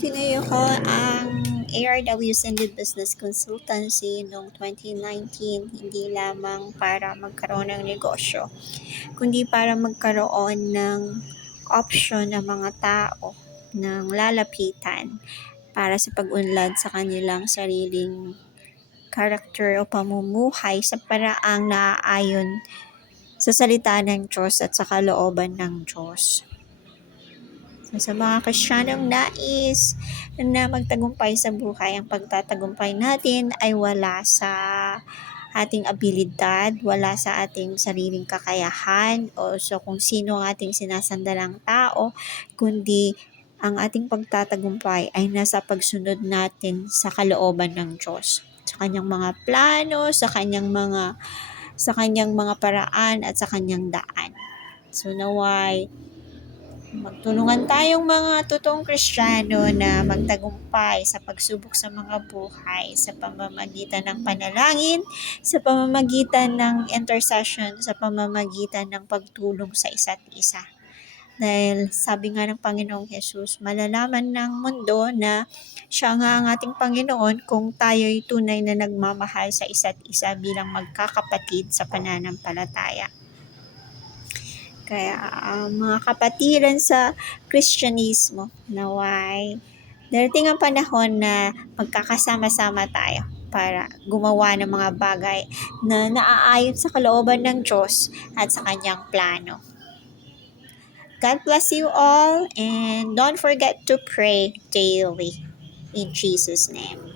Tinayo ko ang ARW Sended Business Consultancy noong 2019, hindi lamang para magkaroon ng negosyo, kundi para magkaroon ng option ng mga tao ng lalapitan para sa pag-unlad sa kanilang sariling character o pamumuhay sa paraang naaayon sa salita ng Diyos at sa kalooban ng Diyos. Sa mga Kristiyanong nais na magtagumpay sa buhay, ang pagtatagumpay natin ay wala sa ating abilidad, wala sa ating sariling kakayahan o so kung sino ang ating sinasandalang tao, kundi ang ating pagtatagumpay ay nasa pagsunod natin sa kalooban ng Diyos, sa kanyang mga plano, sa kanyang mga paraan at sa kanyang daan. So naway magtulungan tayong mga totoong Kristiyano na magtagumpay sa pagsubok sa mga buhay sa pamamagitan ng panalangin, sa pamamagitan ng intercession, sa pamamagitan ng pagtulong sa isa't isa. Dahil sabi nga ng Panginoong Hesus, malalaman ng mundo na siya nga ang ating Panginoon kung tayo'y tunay na nagmamahal sa isa't isa bilang magkakapatid sa pananampalataya. Kaya mga kapatiran sa Kristyanismo, naway darating ang panahon na magkakasama-sama tayo para gumawa ng mga bagay na naaayon sa kalooban ng Diyos at sa kanyang plano. God bless you all and don't forget to pray daily. In Jesus' name.